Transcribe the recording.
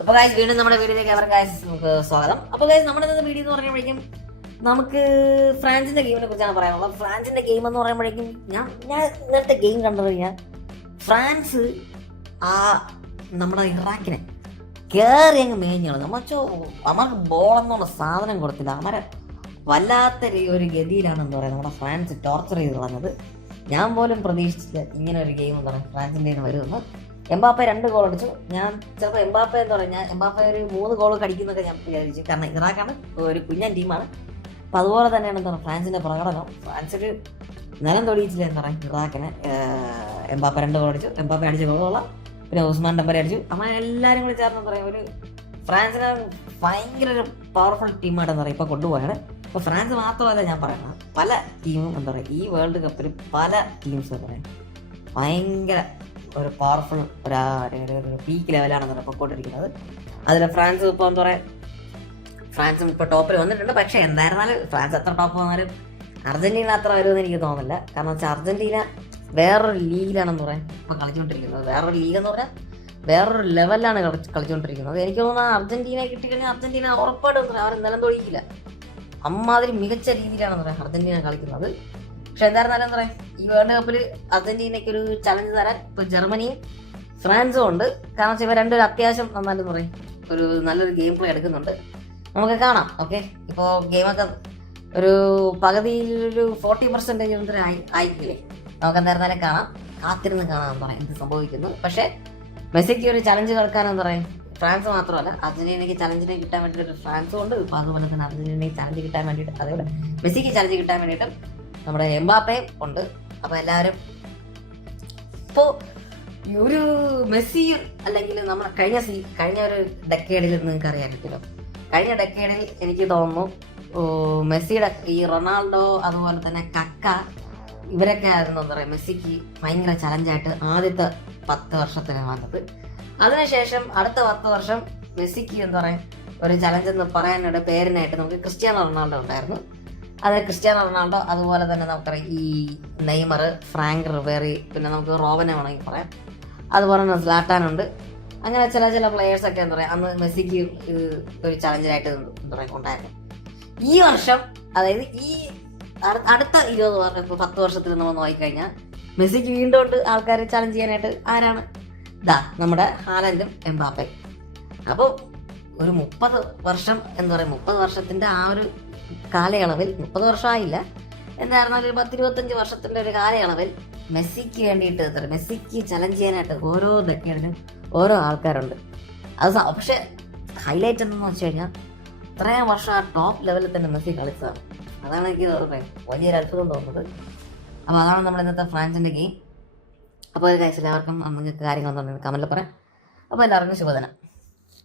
അപ്പൊ ഗൈസ് വീണ്ടും നമ്മുടെ വീഡിയോയിലേക്ക് നമുക്ക് സ്വാഗതം. അപ്പൊ ഗൈസ് നമ്മുടെ ഇന്നത്തെ വീഡിയോ എന്ന് പറയുമ്പോഴേക്കും നമുക്ക് ഫ്രാൻസിന്റെ ഗെയിമിനെ കുറിച്ചാണ് പറയാനുള്ളത്. ഫ്രാൻസിന്റെ ഗെയിം എന്ന് പറയുമ്പോഴേക്കും ഞാൻ നേരത്തെ ഗെയിം കണ്ടു കഴിഞ്ഞാൽ ഫ്രാൻസ് ആ നമ്മുടെ ഇറാഖിനെ കയറി അങ്ങ് മേഞ്ഞാണ്. നമ്മൾക്ക് ബോളെന്നുള്ള സാധനം കൊടുത്തില്ല. അവരെ വല്ലാത്ത ഒരു ഗതിയിലാണെന്ന് പറയുന്നത് നമ്മുടെ ഫ്രാൻസ് ടോർച്ചർ ചെയ്ത് കളഞ്ഞത്. ഞാൻ പോലും പ്രതീക്ഷിച്ചില്ല ഇങ്ങനെ ഒരു ഗെയിം എന്ന് പറയുന്നത് ഫ്രാൻസിൻ്റെ വരുമെന്ന്. എംബാപ്പെ 2 ഗോൾ അടിച്ചു. ഞാൻ ചിലപ്പോൾ എംബാപ്പെ എന്ന് പറഞ്ഞാൽ എംബാപ്പെ ഒരു 3 ഗോൾ കടിക്കുന്നൊക്കെ ഞാൻ വിചാരിച്ചു. കാരണം ഇറാഖാണ് ഒരു കുഞ്ഞൻ ടീമാണ്. അപ്പം അതുപോലെ തന്നെയാണ് എന്താ പറയുക ഫ്രാൻസിൻ്റെ പ്രകടനം. ഫ്രാൻസിൽ നിലം തൊടിയിച്ചില്ല എന്താ പറയുക ഇറാഖിനെ. എംബാപ്പെ 2 ഗോൾ അടിച്ചു. എംബാപ്പെ അടിച്ച ഗോളുള്ള പിന്നെ ഉസ്മാൻ ഡെമ്പലെ അടിച്ചു. അങ്ങനെ എല്ലാവരും കൂടി ചേർന്ന് എന്താ പറയുക ഒരു ഫ്രാൻസിനെ ഭയങ്കര ഒരു പവർഫുൾ ടീമായിട്ട് എന്താ പറയുക ഇപ്പോൾ കൊണ്ടുപോയാണ്. അപ്പോൾ ഫ്രാൻസ് മാത്രമല്ല ഞാൻ പറയുന്നത് പല ടീമും എന്താ പറയുക ഈ വേൾഡ് കപ്പിൽ പല ടീംസ് എന്താ പറയുക ഭയങ്കര ഒരു പവർഫുൾ ഒരു പീക്ക് ലെവലാണ് പൊക്കോണ്ടിരിക്കുന്നത്. അതിൽ ഫ്രാൻസ് ഇപ്പോൾ എന്താ പറയുക ഫ്രാൻസും ഇപ്പോൾ ടോപ്പിൽ വന്നിട്ടുണ്ട്. പക്ഷേ എന്തായിരുന്നാലും ഫ്രാൻസ് എത്ര ടോപ്പ് വന്നാലും അർജന്റീന അത്ര വരുമെന്ന് എനിക്ക് തോന്നുന്നില്ല. കാരണം വെച്ചാൽ അർജന്റീന വേറൊരു ലീഗിലാണെന്ന് പറയാൻ ഇപ്പോൾ കളിച്ചുകൊണ്ടിരിക്കുന്നത്. വേറൊരു ലീഗ് എന്ന് പറഞ്ഞാൽ വേറൊരു ലെവലിലാണ് കളിച്ചുകൊണ്ടിരിക്കുന്നത്. എനിക്ക് തോന്നുന്നത് അർജന്റീന കിട്ടിക്കഴിഞ്ഞാൽ അർജന്റീന ഉറപ്പായിട്ടും അവർ നിലം തൊഴിക്കില്ല. അമ്മാതിരി മികച്ച രീതിയിലാണെന്ന് പറയാം അർജന്റീന കളിക്കുന്നത്. പക്ഷെ എന്തായിരുന്നാലും എന്താ പറയുക ഈ വേൾഡ് കപ്പിൽ അർജന്റീനയ്ക്ക് ഒരു ചലഞ്ച് തരാൻ ഇപ്പോൾ ജർമ്മനിയും ഫ്രാൻസും ഉണ്ട്. കാരണം വെച്ചാൽ ഇവർ രണ്ടുപേരും അത്യാവശ്യം നന്നായിട്ട് പറയും ഒരു നല്ലൊരു ഗെയിം പ്ലേ എടുക്കുന്നുണ്ട്. നമുക്ക് കാണാം. ഓക്കെ, ഇപ്പോൾ ഗെയിമൊക്കെ ഒരു പകുതിയിലൊരു 40% ആയിട്ടില്ലേ. നമുക്ക് എന്തായിരുന്നാലും കാണാം, കാത്തിരുന്ന് കാണാം എന്താ പറയുക എന്ത് സംഭവിക്കുന്നു. പക്ഷേ മെസ്സിക്ക് ഒരു ചലഞ്ച് കളിക്കാൻ എന്താ പറയുക ഫ്രാൻസ് മാത്രമല്ല അർജന്റീനയ്ക്ക് ചലഞ്ചിനെ കിട്ടാൻ വേണ്ടിയിട്ട് ഫ്രാൻസും ഉണ്ട്. ഇപ്പോൾ അതുപോലെ തന്നെ അർജന്റീനയ്ക്ക് ചലഞ്ച് കിട്ടാൻ വേണ്ടിയിട്ട് അതേപോലെ മെസ്സിക്ക് ചലഞ്ച് കിട്ടാൻ വേണ്ടിയിട്ട് നമ്മുടെ എംബാപ്പയും ഉണ്ട്. അപ്പോൾ എല്ലാവരും ഇപ്പോൾ ഒരു മെസ്സി അല്ലെങ്കിൽ നമ്മുടെ കഴിഞ്ഞ ഒരു ഡെക്കേഡിൽ നിങ്ങൾക്ക് അറിയാമായിരിക്കുമല്ലോ. കഴിഞ്ഞ ഡെക്കേഡിൽ എനിക്ക് തോന്നുന്നു മെസ്സിയുടെ ഈ റൊണാൾഡോ അതുപോലെ തന്നെ കക്ക ഇവരൊക്കെ ആയിരുന്നു എന്താ പറയുക മെസ്സിക്ക് ഭയങ്കര ചലഞ്ചായിട്ട് ആദ്യത്തെ 10 വർഷത്തിന് വന്നത്. അതിനുശേഷം അടുത്ത 10 വർഷം മെസ്സിക്ക് എന്താ പറയുക ഒരു ചലഞ്ച് എന്ന് പറയാനുള്ള പേരിനായിട്ട് നമുക്ക് ക്രിസ്ത്യാനോ റൊണാൾഡോ ഉണ്ടായിരുന്നു. അത് ക്രിസ്ത്യാനോ റൊണാൾഡോ അതുപോലെ തന്നെ നമുക്കറിയാം ഈ നെയ്മർ, ഫ്രാങ്ക് റിബേറി, പിന്നെ നമുക്ക് റോബനെ വേണമെങ്കിൽ പറയാം. അതുപോലെ തന്നെ സ്ലാട്ടാനുണ്ട്. അങ്ങനെ ചില പ്ലെയേഴ്സൊക്കെ എന്താ പറയുക അന്ന് മെസ്സിക്ക് ഒരു ചലഞ്ചിനായിട്ട് എന്താ പറയുക ഉണ്ടായിരുന്നു. ഈ വർഷം അതായത് ഈ അടുത്ത 10 വർഷത്തിൽ നമ്മൾ നോക്കിക്കഴിഞ്ഞാൽ മെസ്സിക്ക് വീണ്ടും ഉണ്ട് ആൾക്കാർ ചലഞ്ച് ചെയ്യാനായിട്ട്. ആരാണ്? നമ്മുടെ ഹാലൻഡും എംബാപ്പയും. അപ്പോൾ ഒരു 30 വർഷം എന്താ പറയുക 30 വർഷത്തിൻ്റെ ആ ഒരു കാലയളവിൽ 30 വർഷമായില്ല എന്തായിരുന്നാലും ഒരു 10-25 വർഷത്തിൻ്റെ ഒരു കാലയളവിൽ മെസ്സിക്ക് വേണ്ടിയിട്ട് മെസ്സിക്ക് ചലഞ്ച് ചെയ്യാനായിട്ട് ഓരോ ഡെക്കേഡിലും ഓരോ ആൾക്കാരുണ്ട്. അത് പക്ഷേ ഹൈലൈറ്റ് എന്തെന്ന് വെച്ച് കഴിഞ്ഞാൽ ഇത്രയും വർഷം ആ ടോപ്പ് ലെവലിൽ തന്നെ മെസ്സി കളിച്ചതാണ്. അതാണ് എനിക്ക് വലിയൊരു അത്ഭുതം തോന്നുന്നത്. അപ്പോൾ അതാണ് നമ്മുടെ ഇന്നത്തെ ഫ്രാൻസിൻ്റെ ഗെയിം. അപ്പോൾ ഒരു കാര്യം എല്ലാവർക്കും നിങ്ങൾക്ക് കാര്യങ്ങളൊന്നും കമൻറ്റിൽ പറയാം. അപ്പോൾ എല്ലാവർക്കും ശുഭദിനം.